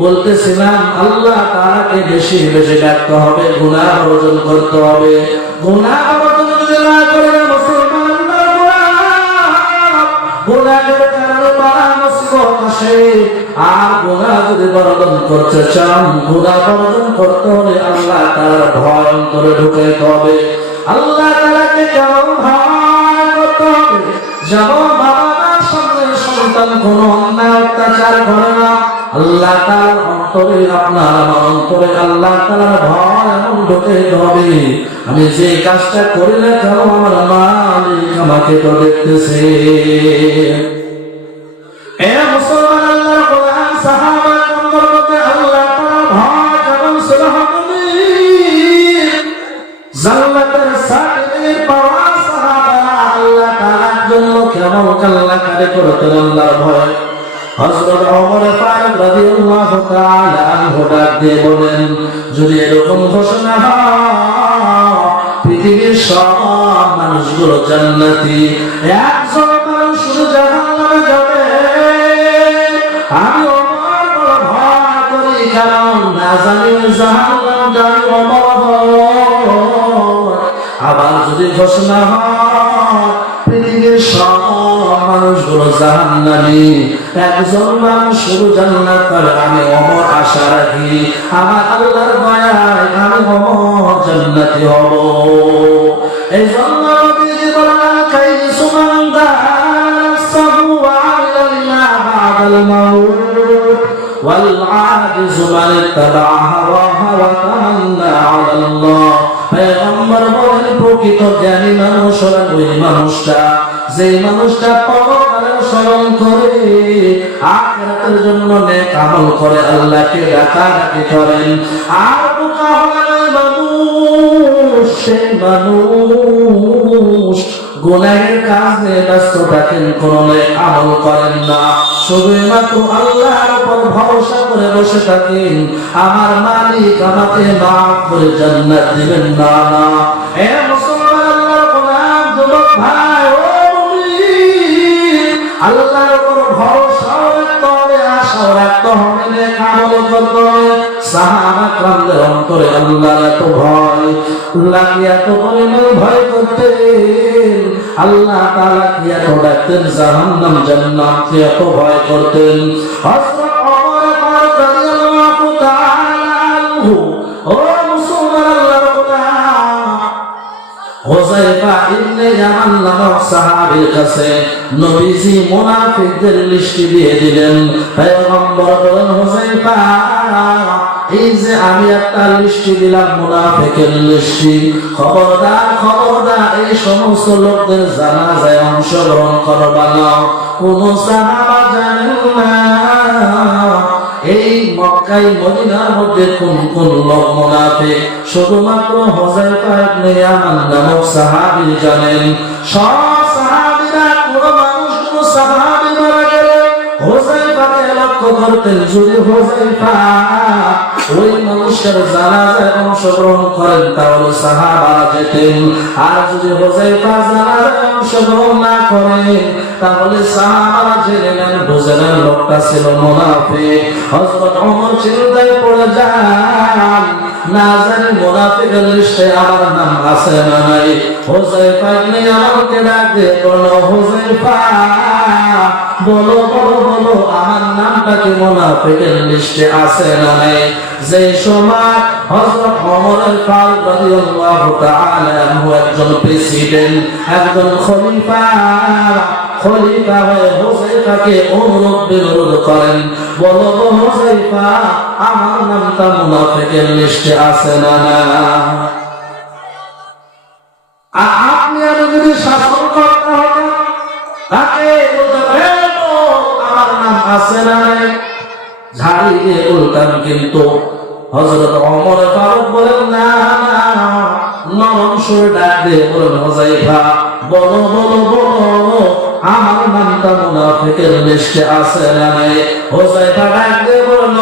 বলতেছিলাম আল্লাহ তাআলাকে বেশি বেশি ডাকতে হবে, গুনাহ বর্জন করতে হবে। গুনাহ বর্জন যদি না করে গুনাহের কারণে বাড়া মুসিবত আসে। আর গুনাহ যদি বর্জন করতে চান, গুনাহ বর্জন করতে হলে আল্লাহ তাআলার ভয় অন্তরে ঢুকাইতে হবে। আল্লাহ তাআলাকে কেমন ভয় করতে হবে, যেমন বাবার সামনে সন্তান কোনো অন্যায় অত্যাচার করে না। আল্লাহ তাআলার অন্তরে, আপনার আমার অন্তরে আল্লাহ তাআলার ভয় এমন ঢুকাইতে হবে, আমি যে কাজটা করি না কেন আমার মালিক আমাকে তো দেখতেছে। এ মুসলমান, আল্লাহর কোরআন সাহাবা কেরামের মধ্যে আল্লাহ তাআলার ভয় কেমন ছিল হবে। জান্নাতের সাকিনের পাওয়া সাহাবা আল্লাহ তাআলার জন্য কেমন কান্নাকাটি করতেন আল্লাহর ভয়। হযরত ওমর ফারুক রাদিয়াল্লাহু তাআলা আনহু ডাক দিয়ে বলেন, যদি এরকম ঘোষণা হয় পৃথিবীর সব মানুষগুলো জান্নাতি, একজন মানুষ শুধু জাহান্নামে যাবে, আমি ওমর বড় ভয় করি, কারণ না জানি জাহান্নাম জানি ওমর। আবার যদি ঘোষণা হয় পৃথিবীর সব মানুষগুলো জাহান্নামী, একজন মানুষ শুধু জান্নাত পাবে, আমি ওমর আশা রাখি, আমার আল্লাহর দয়ায় আমি ওমর জান্নাতি হব। এই জন্য নবীজি বলেন, কাইসু মান দাসাহু ওয়া আমিলা লিমা বাদাল মাউত ওয়াল আজিজু মান ইত্তাবা হাওয়াহু ওয়া তামান্না আলাল্লাহ। পয়গম্বর বলেন, প্রকৃত জ্ঞানী মানুষ হলেন ওই মানুষটা, যে মানুষটা পরকালের স্মরণ করে, আখিরাতের জন্য নেক আমল করে, আল্লাহকে ডাকাডাকি করেন। আর বোকা হলেন ওই মানুষ, সেই মানুষ গুনাহের কাজ নিয়ে ব্যস্ত থাকেন, কোন নেক আমল করেন না, শুধুমাত্র আল্লাহর উপর ভরসা করে বসে থাকেন, আমার মালিক আমাকে মাফ করে জান্নাত দিবেন না। না এ মুসলমান, আল্লাহর গোলাম যুবক ভাই, ও মুমিন, আল্লাহর উপর ভরসা রাখতে হবে, আশা রাখতে হবে, নেক আমল করতে হবে। সাহাবা কেরামদের অন্তরে আল্লাহর এত ভয়, আল্লাহকে এত পরিমাণ ভয় করতেন, আল্লাহ তাআলা কি এত ডাকতেন, জাহান্নাম জান্নাতকে এত ভয় করতেন। হযরত ওমর ফারুক রাদিয়াল্লাহু তাআলা আনহু, ও মুসলমান, আল্লাহর গোলাম হুযায়ফা ইবনে ইয়ামান নামক সাহাবীর কাছে নবীজি মুনাফিকদের লিস্ট দিয়ে দিলেন। পয়গম্বর বলেন, হুযায়ফা, এই যে আমি একটা লিস্ট দিলাম, মুনাফিকের লিস্ট, খবরদার খবরদার এই সমস্ত লোকদের জানাজায় অংশগ্রহণ করবা না। কোন সাহাবা জানেন না এই মক্কায় মদিনার মধ্যে কোন কোন লোক মুনাফিক, শুধুমাত্র হুযায়ফা ইবনে ইয়ামান নামক সাহাবী জানেন। সব সাহাবীরা, কোন মানুষ কোন সাহাবী মারা গেলে হুযায়ফাকে লক্ষ্য করতেন, যদি হুযায়ফা ওই মানুষের জানাজায় অংশগ্রহণ করেন তাহলে সাহাবারা যেতেন, আর যদি হুযায়ফা জানাজায় অংশগ্রহণ না করেন তাহলে সাহাবারা জেনে নেন, বুঝে নেন লোকটা ছিল মুনাফিক। হযরত ওমর চিন্তায় পড়ে যান, না জানি মুনাফিকের লিস্টে আমার নাম আছে না নাই। হুযায়ফা ইবনে ইয়ামানকে ডাক দিয়ে বলল, হুযায়ফা, বলো বলো বলো, আমার নামটা কি মুনাফিকের লিস্টে আছে না নাই? যে সময় হযরত ওমর ফারুক রাদিয়াল্লাহু তাআলা আনহু একজন প্রেসিডেন্ট, একজন খলিফা হয়ে হুযায়ফাকে অনুরোধ বিরোধ করেন, বলো হুযায়ফা, আমার নামটা মুনাফিকের লিস্টে আছে না না? আপনি আমি যদি শাসন করতে হতো তাকে বলতে আমার নাম আছে না নাই, ঝাড়ি দিয়ে বলতাম, কিন্তু হযরত ওমর ফারুক বলেন, না না, নরম সুরে ডাক দিয়ে বলেন, হুযায়ফা, বলো বলো বলো, আমার নামটা মুনাফিকের লিস্টে আছে না নাই? হুযায়ফা ডাক দিয়ে বলল,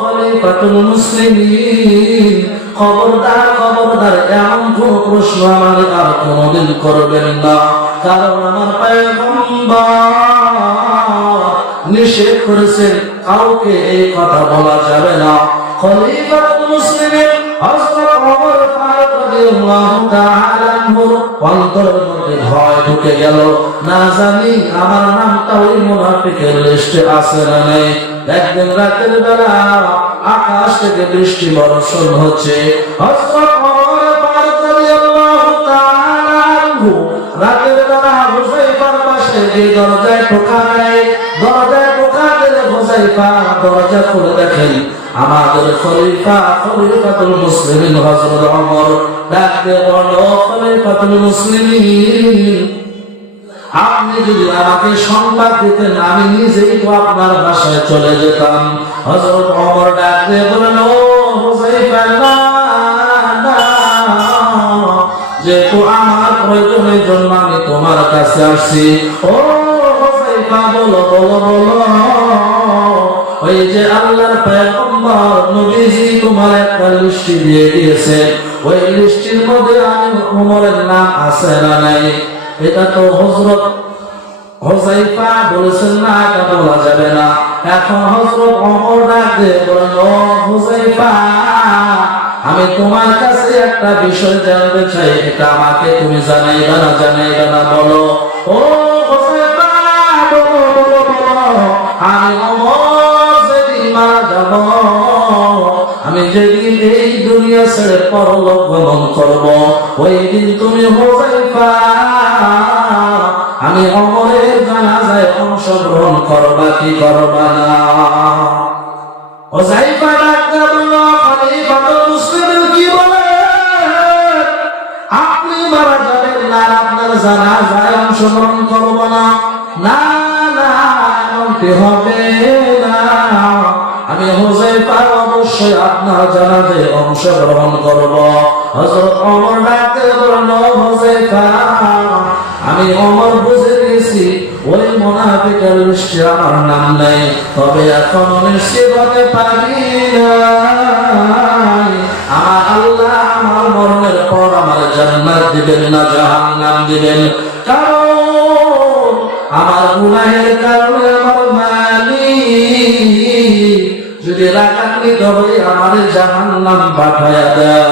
খলিফাতুল মুসলিমিন, খবরদার খবরদার, এমন কোন প্রশ্ন আমার আর কোনদিন করবেন না। কারণ আমার পয়গম্বর নিষেধ করেছেন কাউকে এই কথা বলা যাবে না। খলিফাতুল মুসলিমিন হযরত ওমর ফারুক রাদিয়াল্লাহু তাআলা আনহুর অন্তরের মধ্যে ভয় ঢুকে গেল, না জানি আমার নামটা ওই মুনাফিকের লিস্টে আছে না নাই। একদিন রাতের বেলা আকাশ থেকে বৃষ্টি বর্ষণ হচ্ছে। হযরত ওমর ফারুক রাদিয়াল্লাহু তাআলা আনহু রাতের বেলা হুযায়ফার পাশে যে দরজায় টোকা দেয়, দরজায় টোকা দিলে হুযায়ফা দরজা খুলে দেখেন আমাদের খলিফাতুল মুসলিমিন হযরত ওমর। ডাকতে বলল, খলিফাতুল মুসলিমিন, আপনি যদি আমাকে সংবাদ দিতেন আমি নিজেই তো আপনার বাসায় চলে যেতাম। হযরত ওমর ডাকতে বললেন, ও হুযায়ফা, যেহেতু আমার প্রয়োজনের জন্য আমি তোমার কাছে আসছি। ও হুযায়ফা, বলো বলো বলো, ওই যে আল্লাহর পয়গম্বর নবীজি তোমার একটা লিস্ট দিয়ে দিয়েছে, ওই লিস্টের মধ্যে আমি ওমরের নাম আছে না নাই? এটা তো হযরত হুযায়ফা বলেছেন না, এটা বলা যাবে না। এখন হযরত ওমর ডাকে বলেন, ও হুযায়ফা, আমি তোমার কাছে একটা বিষয় জানতে চাই, এটা আমাকে তুমি জানাইবা না জানাইবা না বলো। ও হুযায়ফা, বলো বলো বলো, আমি ওমর যেদিন মারা যাব, আমি যেদিন এই দুনিয়া ছেড়ে পরলোক গমন করব, ওই দিন তুমি হুযায়ফা আমি ওমরের জানাজায় অংশগ্রহণ করবা কি করবা না? হুযায়ফা ডাকতে বলল, খলিফাতুল মুসলিমিন কি বলেন? আপনি মারা যাবেন না, আপনার জানাজায় অংশগ্রহণ করব না? না না, এমনটি হবে না। আমি হুযায়ফা অবশ্যই আপনার জানাজায় অংশগ্রহণ করব। হযরত ওমর ডাকতে বলল, হুযায়ফা, আমি ওমর বুঝে গেছি ওই মুনাফিকের লিস্টে আমার নাম নাই, তবে এখন নিশ্চিত হতে পারি না আমার আল্লাহ আমার মরণের পর আমার জান্নাত দিবেন না জাহান্নাম দিবেন। কারণ আমার গুনাহের কারণে আমার মালিক যদি রাগান্বিত হয়ে আমার জাহান্নাম পাঠায়া দেয়।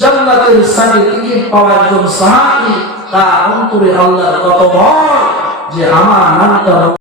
জান্নাতের সার্টিফিকেট পাওয়া একজন সাহাবী, তার অন্তরে আল্লাহর কত ভয় যে আমার নামটা